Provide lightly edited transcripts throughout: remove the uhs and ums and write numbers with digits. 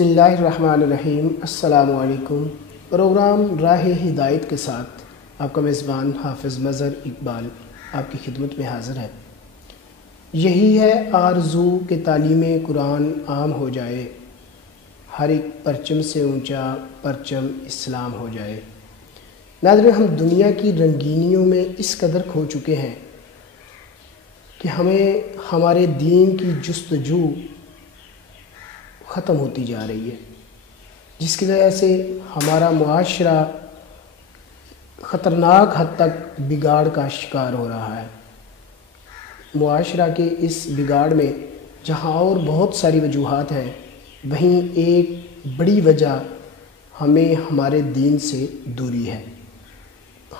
بسم اللہ الرحمن الرحیم۔ السلام علیکم۔ پروگرام راہ ہدایت کے ساتھ آپ کا میزبان حافظ مظہر اقبال آپ کی خدمت میں حاضر ہے۔ یہی ہے آرزو کہ تعلیم قرآن عام ہو جائے، ہر ایک پرچم سے اونچا پرچم اسلام ہو جائے۔ ناظرین، ہم دنیا کی رنگینیوں میں اس قدر کھو چکے ہیں کہ ہمیں ہمارے دین کی جستجو ختم ہوتی جا رہی ہے، جس کی وجہ سے ہمارا معاشرہ خطرناک حد تک بگاڑ کا شکار ہو رہا ہے۔ معاشرہ کے اس بگاڑ میں جہاں اور بہت ساری وجوہات ہیں، وہیں ایک بڑی وجہ ہمیں ہمارے دین سے دوری ہے۔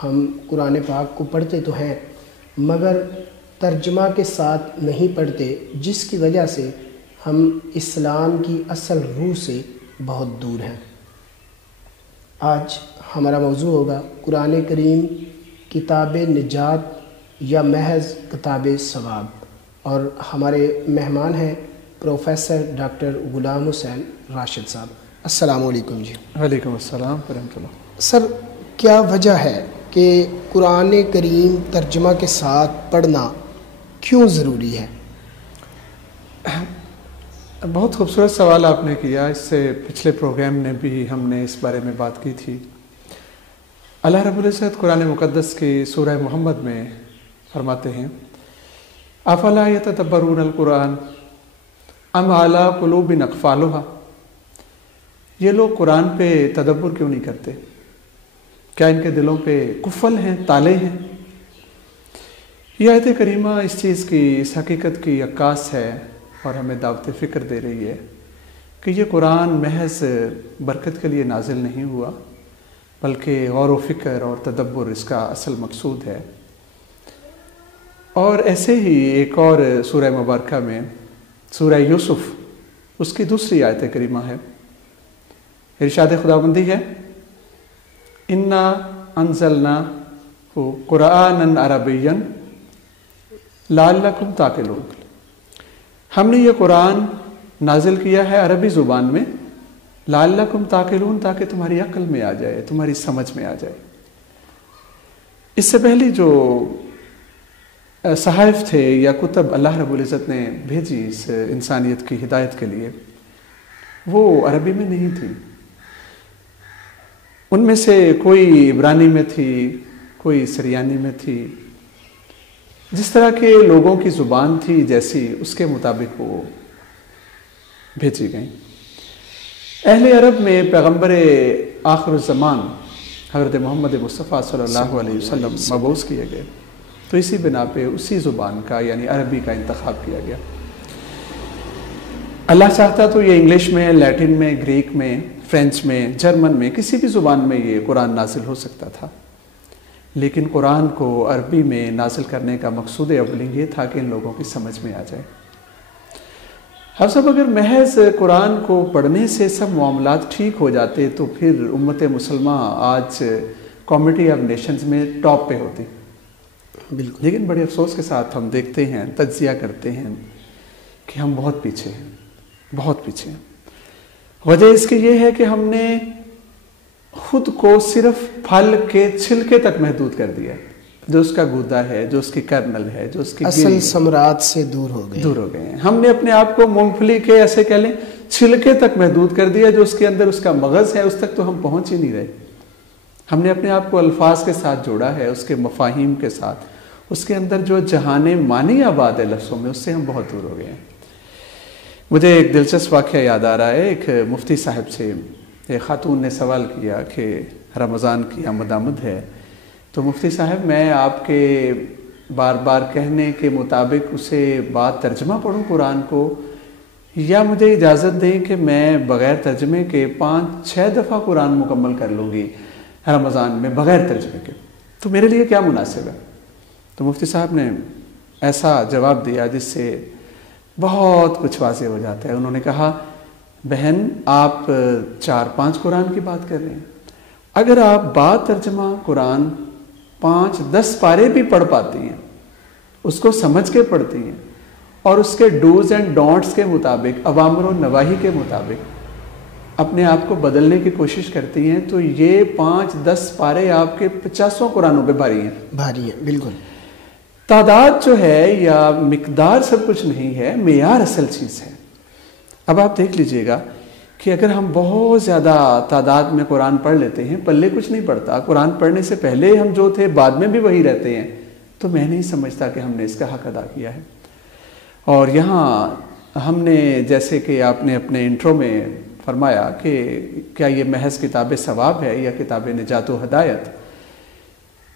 ہم قرآن پاک کو پڑھتے تو ہیں مگر ترجمہ کے ساتھ نہیں پڑھتے، جس کی وجہ سے ہم اسلام کی اصل روح سے بہت دور ہیں۔ آج ہمارا موضوع ہوگا قرآن کریم کتاب نجات یا محض کتاب ثواب، اور ہمارے مہمان ہیں پروفیسر ڈاکٹر غلام حسین راشد صاحب۔ السلام علیکم جی۔ وعلیکم السلام ورحمۃ اللہ۔ سر، کیا وجہ ہے کہ قرآن کریم ترجمہ کے ساتھ پڑھنا کیوں ضروری ہے؟ بہت خوبصورت سوال آپ نے کیا۔ اس سے پچھلے پروگرام میں بھی ہم نے اس بارے میں بات کی تھی۔ اللہ رب العزت قرآن مقدس کی سورہ محمد میں فرماتے ہیں، افلا یتدبرون القرآن ام علی قلوب اقفالها، یہ لوگ قرآن پہ تدبر کیوں نہیں کرتے؟ کیا ان کے دلوں پہ قفل ہیں، تالے ہیں؟ یہ آیت کریمہ اس چیز کی، اس حقیقت کی عکاس ہے اور ہمیں دعوت فکر دے رہی ہے کہ یہ قرآن محض برکت کے لیے نازل نہیں ہوا، بلکہ غور و فکر اور تدبر اس کا اصل مقصود ہے۔ اور ایسے ہی ایک اور سورہ مبارکہ میں، سورہ یوسف، اس کی دوسری آیت کریمہ ہے، ارشاد خداوندی ہے، انا انزلناہ قرآنا عربیا لعلکم تعقلون، ہم نے یہ قرآن نازل کیا ہے عربی زبان میں، لعلکم تعقلون، تاکہ تمہاری عقل میں آ جائے، تمہاری سمجھ میں آ جائے۔ اس سے پہلی جو صحائف تھے یا کتب اللہ رب العزت نے بھیجی اس انسانیت کی ہدایت کے لیے، وہ عربی میں نہیں تھی۔ ان میں سے کوئی عبرانی میں تھی، کوئی سریانی میں تھی، جس طرح کے لوگوں کی زبان تھی جیسی، اس کے مطابق وہ بھیجی گئیں۔ اہل عرب میں پیغمبر آخر الزمان حضرت محمد مصطفیٰ صلی اللہ علیہ وسلم مبعوث کیے گئے، تو اسی بنا پہ اسی زبان کا یعنی عربی کا انتخاب کیا گیا۔ اللہ چاہتا تو یہ انگلش میں، لیٹن میں، گریک میں، فرینچ میں، جرمن میں، کسی بھی زبان میں یہ قرآن نازل ہو سکتا تھا، لیکن قرآن کو عربی میں نازل کرنے کا مقصود اولی یہ تھا کہ ان لوگوں کی سمجھ میں آ جائے۔ ہم سب اگر محض قرآن کو پڑھنے سے سب معاملات ٹھیک ہو جاتے تو پھر امت مسلمہ آج کمیٹی آف نیشنز میں ٹاپ پہ ہوتی۔ بالکل۔ لیکن بڑے افسوس کے ساتھ ہم دیکھتے ہیں، تجزیہ کرتے ہیں کہ ہم بہت پیچھے ہیں، بہت پیچھے ہیں۔ وجہ اس کی یہ ہے کہ ہم نے خود کو صرف پھل کے چھلکے تک محدود کر دیا، جو اس کا گودا ہے، جو اس کی کرنل ہے، جو اس کی اصل ثمرات سے دور ہو گئے ہیں۔ ہم نے اپنے آپ کو مونگ پھلی کے ایسے کہہ لیں چھلکے تک محدود کر دیا، جو اس کے اندر اس کا مغز ہے اس تک تو ہم پہنچ ہی نہیں رہے۔ ہم نے اپنے آپ کو الفاظ کے ساتھ جوڑا ہے، اس کے مفاہیم کے ساتھ، اس کے اندر جو جہان معنی آباد ہے لفظوں میں، اس سے ہم بہت دور ہو گئے ہیں۔ مجھے ایک دلچسپ واقعہ یاد آ رہا ہے۔ ایک مفتی صاحب سے ایک خاتون نے سوال کیا کہ رمضان کی آمد ہے، تو مفتی صاحب میں آپ کے بار بار کہنے کے مطابق اسے بات ترجمہ پڑھوں قرآن کو، یا مجھے اجازت دیں کہ میں بغیر ترجمے کے 5-6 دفعہ قرآن مکمل کر لوں گی رمضان میں بغیر ترجمے کے، تو میرے لیے کیا مناسب ہے؟ تو مفتی صاحب نے ایسا جواب دیا جس سے بہت کچھ واضح ہو جاتا ہے۔ انہوں نے کہا، بہن آپ 4-5 قرآن کی بات کر رہے ہیں، اگر آپ با ترجمہ قرآن 5-10 پارے بھی پڑھ پاتی ہیں، اس کو سمجھ کے پڑھتی ہیں اور اس کے ڈوز اینڈ ڈونٹس کے مطابق، اوامر و نواہی کے مطابق اپنے آپ کو بدلنے کی کوشش کرتی ہیں تو یہ 5-10 پارے آپ کے 50 قرآنوں پہ بھاری ہیں. بھاری ہیں بالکل. تعداد جو ہے یا مقدار سب کچھ نہیں ہے، معیار اصل چیز ہے. اب آپ دیکھ لیجئے گا کہ اگر ہم بہت زیادہ تعداد میں قرآن پڑھ لیتے ہیں، پلے کچھ نہیں پڑتا. قرآن پڑھنے سے پہلے ہم جو تھے بعد میں بھی وہی رہتے ہیں، تو میں نہیں سمجھتا کہ ہم نے اس کا حق ادا کیا ہے. اور یہاں ہم نے جیسے کہ آپ نے اپنے انٹرو میں فرمایا کہ کیا یہ محض کتاب ثواب ہے یا کتاب نجات و ہدایت،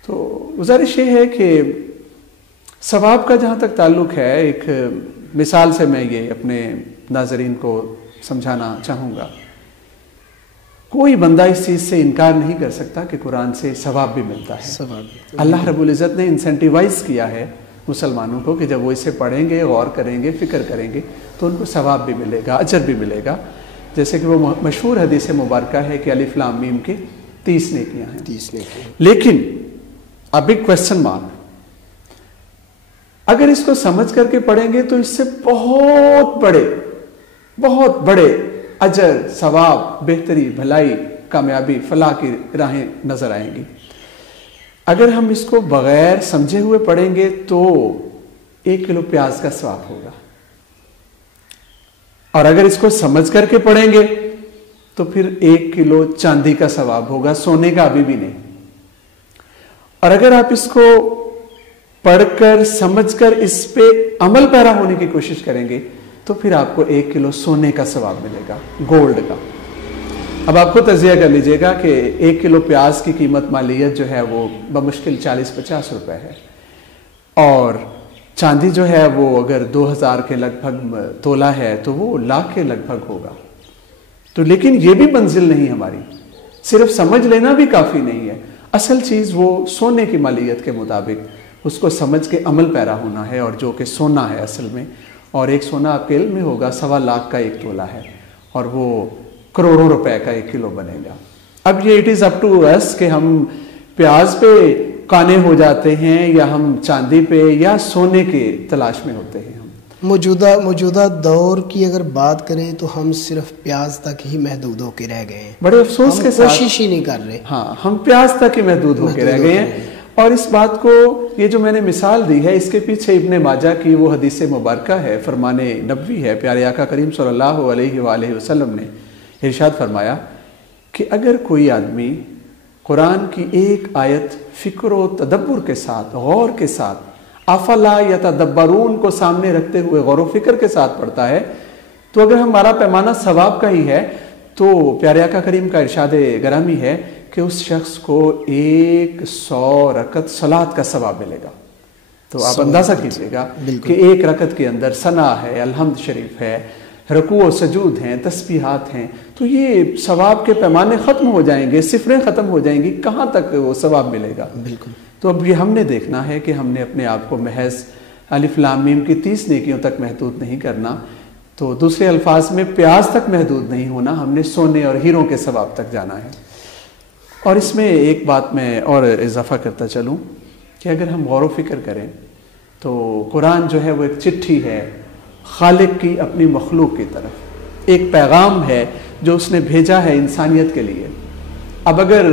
تو گزارش یہ ہے کہ ثواب کا جہاں تک تعلق ہے، ایک مثال سے میں یہ اپنے ناظرین کو سمجھانا چاہوں گا. کوئی بندہ اس چیز سے انکار نہیں کر سکتا کہ قرآن سے ثواب بھی ملتا ہے. اللہ رب العزت نے انسینٹیوائز کیا ہے مسلمانوں کو کہ جب وہ اسے پڑھیں گے، غور کریں گے، فکر کریں گے تو ان کو ثواب بھی ملے گا، اجر بھی ملے گا. جیسے کہ وہ مشہور حدیث مبارکہ ہے کہ الف لام میم کے 30 نیکیاں ہیں. 30 نیکیاں. لیکن اب ایک کویسچن مارک، اگر اس کو سمجھ کر کے پڑھیں گے تو اس سے بہت بڑے اجر، ثواب، بہتری، بھلائی، کامیابی، فلاح کی راہیں نظر آئیں گی. اگر ہم اس کو بغیر سمجھے ہوئے پڑھیں گے تو 1 کلو پیاز کا ثواب ہوگا، اور اگر اس کو سمجھ کر کے پڑھیں گے تو پھر 1 کلو چاندی کا ثواب ہوگا، سونے کا ابھی بھی نہیں. اور اگر آپ اس کو پڑھ کر سمجھ کر اس پہ عمل پیرا ہونے کی کوشش کریں گے تو پھر آپ کو 1 کلو سونے کا ثواب ملے گا، گولڈ کا. اب آپ کو تجزیہ کر لیجئے گا کہ 1 کلو پیاز کی قیمت مالیت جو ہے وہ بمشکل 40-50 روپے ہے، اور چاندی جو ہے وہ اگر 2000 کے لگ بھگ تولہ ہے تو وہ لاکھ کے لگ بھگ ہوگا. تو لیکن یہ بھی منزل نہیں ہماری، صرف سمجھ لینا بھی کافی نہیں ہے. اصل چیز وہ سونے کی مالیت کے مطابق اس کو سمجھ کے عمل پیرا ہونا ہے، اور جو کہ سونا ہے اصل میں. اور ایک سونا آپ کے علم میں ہوگا 1.25 لاکھ کا 1 تولہ ہے، اور وہ کروڑوں روپے کا 1 کلو بنے گا. اب یہ اٹ از اپ ٹو اس کہ ہم پیاز پہ قانے ہو جاتے ہیں یا ہم چاندی پہ یا سونے کے تلاش میں ہوتے ہیں. موجودہ دور کی اگر بات کریں تو ہم صرف پیاز تک ہی محدود ہو کے رہ گئے ہیں. بڑے افسوس کے ساتھ کوشش ہی نہیں کر رہے. ہاں، ہم پیاز تک ہی محدود ہو کے رہ گئے ہیں. اور اس بات کو، یہ جو میں نے مثال دی ہے، اس کے پیچھے ابن ماجہ کی وہ حدیث مبارکہ ہے، فرمان نبوی ہے. پیارے آقا کریم صلی اللہ علیہ وآلہ وسلم نے ارشاد فرمایا کہ اگر کوئی آدمی قرآن کی ایک آیت فکر و تدبر کے ساتھ، غور کے ساتھ، افلا یتدبرون کو سامنے رکھتے ہوئے غور و فکر کے ساتھ پڑھتا ہے، تو اگر ہمارا پیمانہ ثواب کا ہی ہے تو پیارے آقا کریم کا ارشاد گرامی ہے کہ اس شخص کو 100 رکعت صلاۃ کا ثواب ملے گا. تو آپ اندازہ کیجئے گا کہ 1 رکعت کے اندر ثنا ہے، الحمد شریف ہے، رکوع و سجود ہیں، تسبیحات ہیں. تو یہ ثواب کے پیمانے ختم ہو جائیں گے، صفریں ختم ہو جائیں گی، کہاں تک وہ ثواب ملے گا؟ بالکل. تو اب یہ ہم نے دیکھنا ہے کہ ہم نے اپنے آپ کو محض الف لام میم کی 30 نیکیوں تک محدود نہیں کرنا. تو دوسرے الفاظ میں پیاز تک محدود نہیں ہونا، ہم نے سونے اور ہیروں کے ثواب تک جانا ہے. اور اس میں ایک بات میں اور اضافہ کرتا چلوں کہ اگر ہم غور و فکر کریں تو قرآن جو ہے وہ ایک چٹھی ہے خالق کی اپنی مخلوق کی طرف، ایک پیغام ہے جو اس نے بھیجا ہے انسانیت کے لیے. اب اگر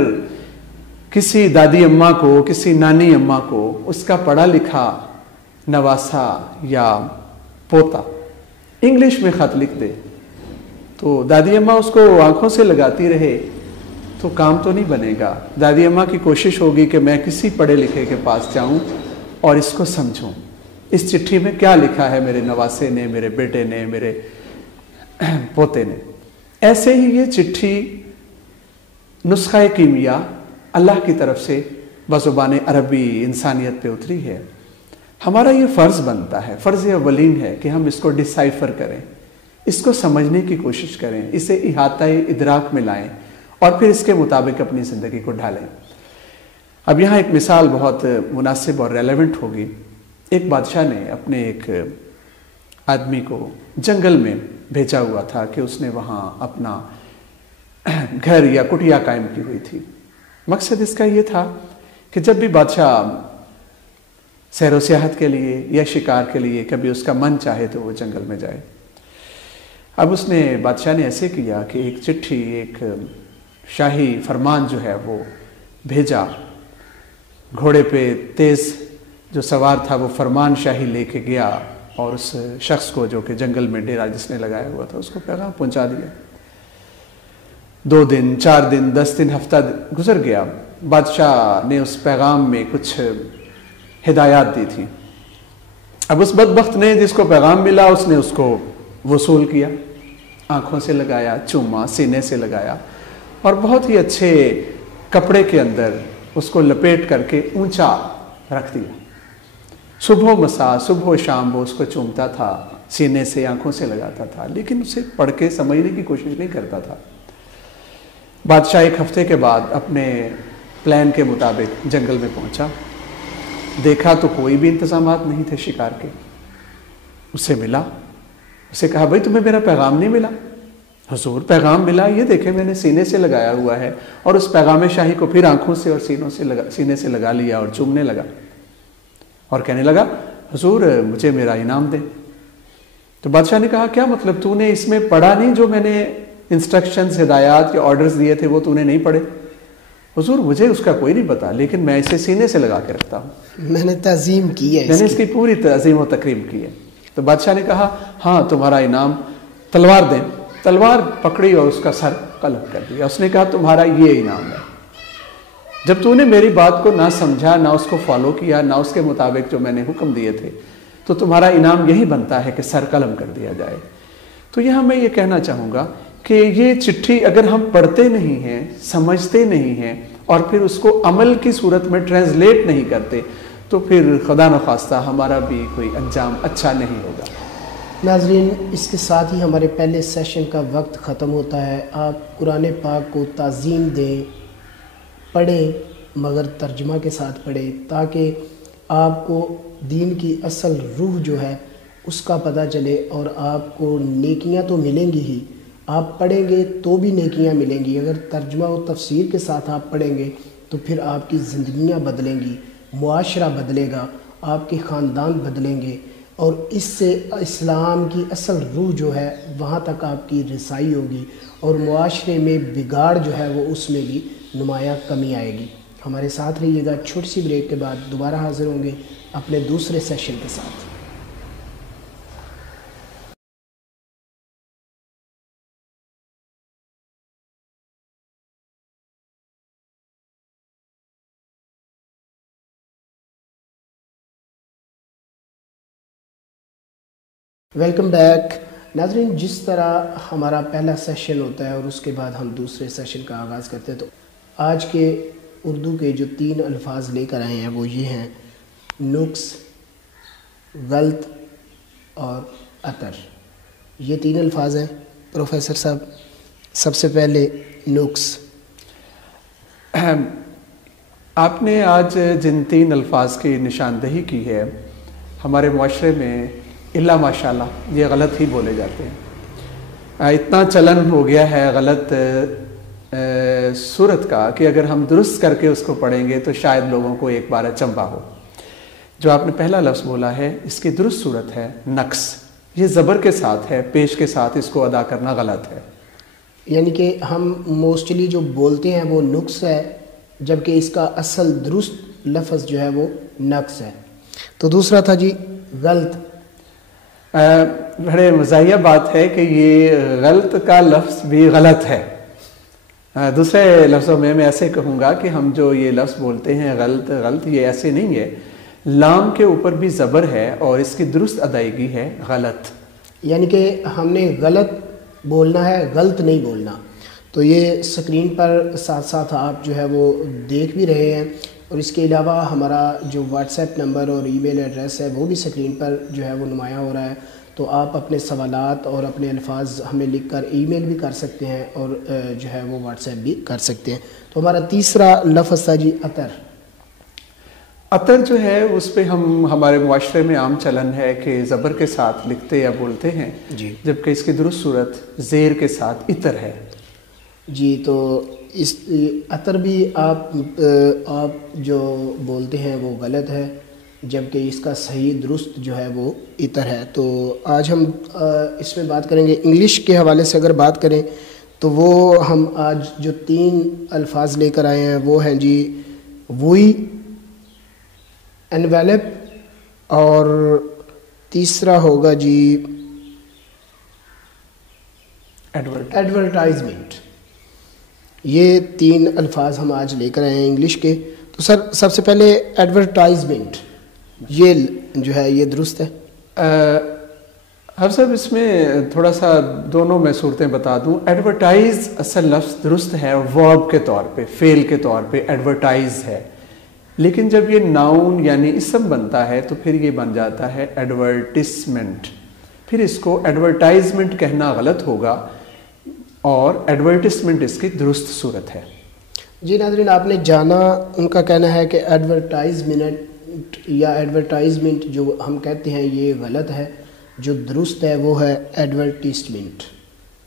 کسی دادی اماں کو، کسی نانی اماں کو اس کا پڑھا لکھا نواسا یا پوتا انگلش میں خط لکھ دے تو دادی اماں اس کو آنکھوں سے لگاتی رہے تو کام تو نہیں بنے گا. دادی اماں کی کوشش ہوگی کہ میں کسی پڑھے لکھے کے پاس جاؤں اور اس کو سمجھوں، اس چٹھی میں کیا لکھا ہے میرے نواسے نے، میرے بیٹے نے، میرے پوتے نے. ایسے ہی یہ چٹھی نسخہ کیمیا اللہ کی طرف سے بزبان عربی انسانیت پہ اتری ہے. ہمارا یہ فرض بنتا ہے، فرض اولین ہے کہ ہم اس کو ڈیسائفر کریں، اس کو سمجھنے کی کوشش کریں، اسے احاطہ ادراک میں لائیں اور پھر اس کے مطابق اپنی زندگی کو ڈھالیں. اب یہاں ایک مثال بہت مناسب اور ریلیونٹ ہوگی. ایک بادشاہ نے اپنے ایک آدمی کو جنگل میں بھیجا ہوا تھا کہ اس نے وہاں اپنا گھر یا کٹیا قائم کی ہوئی تھی. مقصد اس کا یہ تھا کہ جب بھی بادشاہ سیر و سیاحت کے لیے یا شکار کے لیے کبھی اس کا من چاہے تو وہ جنگل میں جائے. اب اس نے بادشاہ نے ایسے کیا کہ ایک چٹھی، ایک شاہی فرمان جو ہے وہ بھیجا، گھوڑے پہ تیز جو سوار تھا وہ فرمان شاہی لے کے گیا اور اس شخص کو جو کہ جنگل میں ڈیرا جس نے لگایا ہوا تھا اس کو پیغام پہنچا دیا۔ 2 دن، 4 دن، 10 دن، ہفتہ گزر گیا۔ بادشاہ نے اس پیغام میں کچھ ہدایات دی تھی۔ اب اس بدبخت نے جس کو پیغام ملا اس نے اس کو وصول کیا، آنکھوں سے لگایا، چوما، سینے سے لگایا اور بہت ہی اچھے کپڑے کے اندر اس کو لپیٹ کر کے اونچا رکھ دیا۔ صبح و مساء، صبح و شام وہ اس کو چومتا تھا، سینے سے، آنکھوں سے لگاتا تھا، لیکن اسے پڑھ کے سمجھنے کی کوشش نہیں کرتا تھا۔ بادشاہ 1 ہفتے کے بعد اپنے پلان کے مطابق جنگل میں پہنچا، دیکھا تو کوئی بھی انتظامات نہیں تھے شکار کے۔ اسے ملا، اسے کہا بھائی تمہیں میرا پیغام نہیں ملا؟ حضور پیغام ملا، یہ دیکھیں میں نے سینے سے لگایا ہوا ہے، اور اس پیغام شاہی کو پھر آنکھوں سے اور سینے سے لگا لیا اور چومنے لگا اور کہنے لگا حضور مجھے میرا انعام دیں۔ تو بادشاہ نے کہا کیا مطلب، تو نے اس میں پڑھا نہیں جو میں نے انسٹرکشنز، ہدایات یا آرڈرز دیے تھے وہ تو نے نہیں پڑھے؟ حضور مجھے اس کا کوئی نہیں پتا، لیکن میں اسے سینے سے لگا کے رکھتا ہوں، میں نے تعظیم کی ہے، میں نے اس کی پوری تعظیم و تکریم کی ہے۔ تو بادشاہ نے کہا ہاں تمہارا انعام تلوار دیں۔ تلوار پکڑی اور اس کا سر قلم کر دیا۔ اس نے کہا تمہارا یہ انعام ہے، جب تو نے میری بات کو نہ سمجھا، نہ اس کو فالو کیا، نہ اس کے مطابق جو میں نے حکم دیے تھے، تو تمہارا انعام یہی بنتا ہے کہ سر قلم کر دیا جائے۔ تو یہاں میں یہ کہنا چاہوں گا کہ یہ چٹھی اگر ہم پڑھتے نہیں ہیں، سمجھتے نہیں ہیں اور پھر اس کو عمل کی صورت میں ٹرانسلیٹ نہیں کرتے تو پھر خدا نخواستہ ہمارا بھی کوئی انجام اچھا نہیں ہوگا۔ ناظرین اس کے ساتھ ہی ہمارے پہلے سیشن کا وقت ختم ہوتا ہے۔ آپ قرآن پاک کو تعظیم دیں، پڑھیں مگر ترجمہ کے ساتھ پڑھیں تاکہ آپ کو دین کی اصل روح جو ہے اس کا پتہ چلے، اور آپ کو نیکیاں تو ملیں گی ہی، آپ پڑھیں گے تو بھی نیکیاں ملیں گی۔ اگر ترجمہ و تفسیر کے ساتھ آپ پڑھیں گے تو پھر آپ کی زندگیاں بدلیں گی، معاشرہ بدلے گا، آپ کے خاندان بدلیں گے، اور اس سے اسلام کی اصل روح جو ہے وہاں تک آپ کی رسائی ہوگی، اور معاشرے میں بگاڑ جو ہے وہ اس میں بھی نمایاں کمی آئے گی۔ ہمارے ساتھ رہیے گا، چھوٹی سی بریک کے بعد دوبارہ حاضر ہوں گے اپنے دوسرے سیشن کے ساتھ۔ ویلکم بیک ناظرین، جس طرح ہمارا پہلا سیشن ہوتا ہے اور اس کے بعد ہم دوسرے سیشن کا آغاز کرتے ہیں، تو آج کے اردو کے جو 3 الفاظ لے کر آئے ہیں وہ یہ ہیں نقص، غلط اور عطر۔ یہ 3 الفاظ ہیں۔ پروفیسر صاحب سب سے پہلے نقص۔ آپ نے آج جن 3 الفاظ کی نشاندہی کی ہے، ہمارے معاشرے میں الا ماشاءاللہ یہ غلط ہی بولے جاتے ہیں۔ اتنا چلن ہو گیا ہے غلط صورت کا کہ اگر ہم درست کر کے اس کو پڑھیں گے تو شاید لوگوں کو ایک بار اچنبھا ہو۔ جو آپ نے پہلا لفظ بولا ہے اس کی درست صورت ہے نقص، یہ زبر کے ساتھ ہے، پیش کے ساتھ اس کو ادا کرنا غلط ہے۔ یعنی کہ ہم موسٹلی جو بولتے ہیں وہ نقص ہے، جبکہ اس کا اصل درست لفظ جو ہے وہ نقص ہے۔ تو دوسرا تھا جی غلط۔ بڑے مزاحیہ بات ہے کہ یہ غلط کا لفظ بھی غلط ہے۔ دوسرے لفظوں میں ایسے کہوں گا کہ ہم جو یہ لفظ بولتے ہیں غلط، یہ ایسے نہیں ہے، لام کے اوپر بھی زبر ہے اور اس کی درست ادائیگی ہے غلط۔ یعنی کہ ہم نے غلط بولنا ہے، غلط نہیں بولنا۔ تو یہ سکرین پر ساتھ ساتھ آپ جو ہے وہ دیکھ بھی رہے ہیں، اور اس کے علاوہ ہمارا جو واٹس ایپ نمبر اور ای میل ایڈریس ہے وہ بھی سکرین پر جو ہے وہ نمایاں ہو رہا ہے۔ تو آپ اپنے سوالات اور اپنے الفاظ ہمیں لکھ کر ای میل بھی کر سکتے ہیں اور جو ہے وہ واٹس ایپ بھی کر سکتے ہیں۔ تو ہمارا تیسرا لفظ تھا جی عطر۔ عطر جو ہے اس پہ ہمارے معاشرے میں عام چلن ہے کہ زبر کے ساتھ لکھتے یا بولتے ہیں جی، جبکہ اس کی درست صورت زیر کے ساتھ عطر ہے۔ جی، تو اس عطر بھی آپ جو بولتے ہیں وہ غلط ہے، جبکہ اس کا صحیح درست جو ہے وہ عطر ہے۔ تو آج ہم اس میں بات کریں گے انگلش کے حوالے سے۔ اگر بات کریں تو وہ ہم آج جو 3 الفاظ لے کر آئے ہیں وہ ہیں جی ووئی، انویلپ، اور تیسرا ہوگا جی ایڈورٹائزمنٹ۔ یہ 3 الفاظ ہم آج لے کر آئے ہیں انگلش کے۔ تو سر سب سے پہلے ایڈورٹائزمنٹ، یہ جو ہے یہ درست ہے؟ صاحب اس میں تھوڑا سا دونوں میں صورتیں بتا دوں۔ ایڈورٹائز اصل لفظ درست ہے اور ورب کے طور پہ، فعل کے طور پہ ایڈورٹائز ہے، لیکن جب یہ ناؤن یعنی اسم بنتا ہے تو پھر یہ بن جاتا ہے ایڈورٹسمنٹ۔ پھر اس کو ایڈورٹائزمنٹ کہنا غلط ہوگا اور ایڈورٹسمنٹ اس کی درست صورت ہے۔ جی ناظرین، آپ نے جانا ان کا کہنا ہے کہ ایڈورٹائزمنٹ یا ایڈورٹائزمنٹ جو ہم کہتے ہیں یہ غلط ہے، جو درست ہے وہ ہے ایڈورٹیسمنٹ،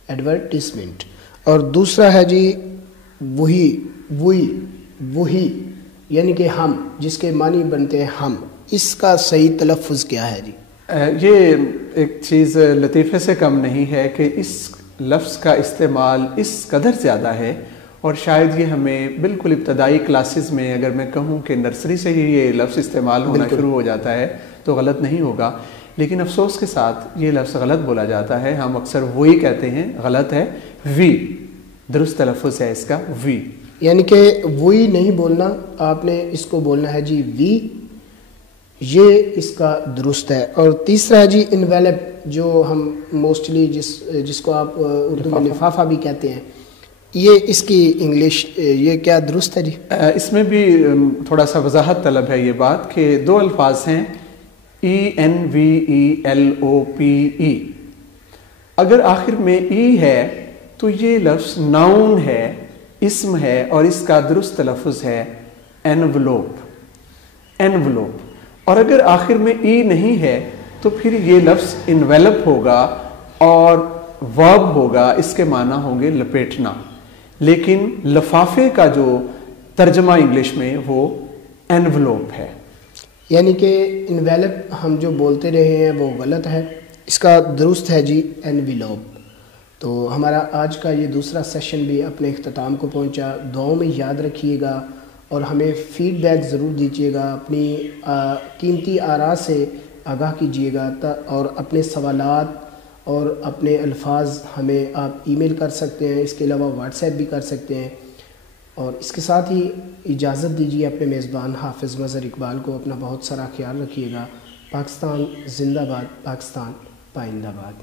ایڈورٹیسمنٹ۔ اور دوسرا ہے جی وہی یعنی کہ ہم، جس کے معنی بنتے ہیں ہم، اس کا صحیح تلفظ کیا ہے جی؟ یہ ایک چیز لطیفے سے کم نہیں ہے کہ اس لفظ کا استعمال اس قدر زیادہ ہے، اور شاید یہ ہمیں بالکل ابتدائی کلاسز میں، اگر میں کہوں کہ نرسری سے ہی یہ لفظ استعمال ہونا شروع ہو جاتا ہے تو غلط نہیں ہوگا، لیکن افسوس کے ساتھ یہ لفظ غلط بولا جاتا ہے۔ ہم اکثر وہی کہتے ہیں، غلط ہے، وی درست تلفظ ہے اس کا، وی۔ یعنی کہ وہی نہیں بولنا، آپ نے اس کو بولنا ہے جی وی، یہ اس کا درست ہے۔ اور تیسرا ہے جی انویلپ، جو ہم موسٹلی جس کو آپ اردو میں لفافہ بھی کہتے ہیں، یہ اس کی انگلش یہ کیا درست ہے جی؟ اس میں بھی تھوڑا سا وضاحت طلب ہے یہ بات کہ 2 الفاظ ہیں ENVELOPE۔ اگر آخر میں ای ہے تو یہ لفظ ناؤن ہے، اسم ہے، اور اس کا درست تلفظ ہے انویلوپ، انویلوپ۔ اور اگر آخر میں ای نہیں ہے تو پھر یہ لفظ انویلپ ہوگا اور ورب ہوگا، اس کے معنی ہوں گے لپیٹنا، لیکن لفافے کا جو ترجمہ انگلش میں وہ انویلوپ ہے۔ یعنی کہ انویلپ ہم جو بولتے رہے ہیں وہ غلط ہے، اس کا درست ہے جی انویلوپ۔ تو ہمارا آج کا یہ دوسرا سیشن بھی اپنے اختتام کو پہنچا۔ دعاؤں میں یاد رکھیے گا اور ہمیں فیڈ بیک ضرور دیجیے گا، اپنی قیمتی آراء سے آگاہ کیجیے گا، اور اپنے سوالات اور اپنے الفاظ ہمیں آپ ای میل کر سکتے ہیں، اس کے علاوہ واٹس ایپ بھی کر سکتے ہیں۔ اور اس کے ساتھ ہی اجازت دیجیے اپنے میزبان حافظ مظہر اقبال کو۔ اپنا بہت سارا خیال رکھیے گا۔ پاکستان زندہ باد، پاکستان پائندہ باد۔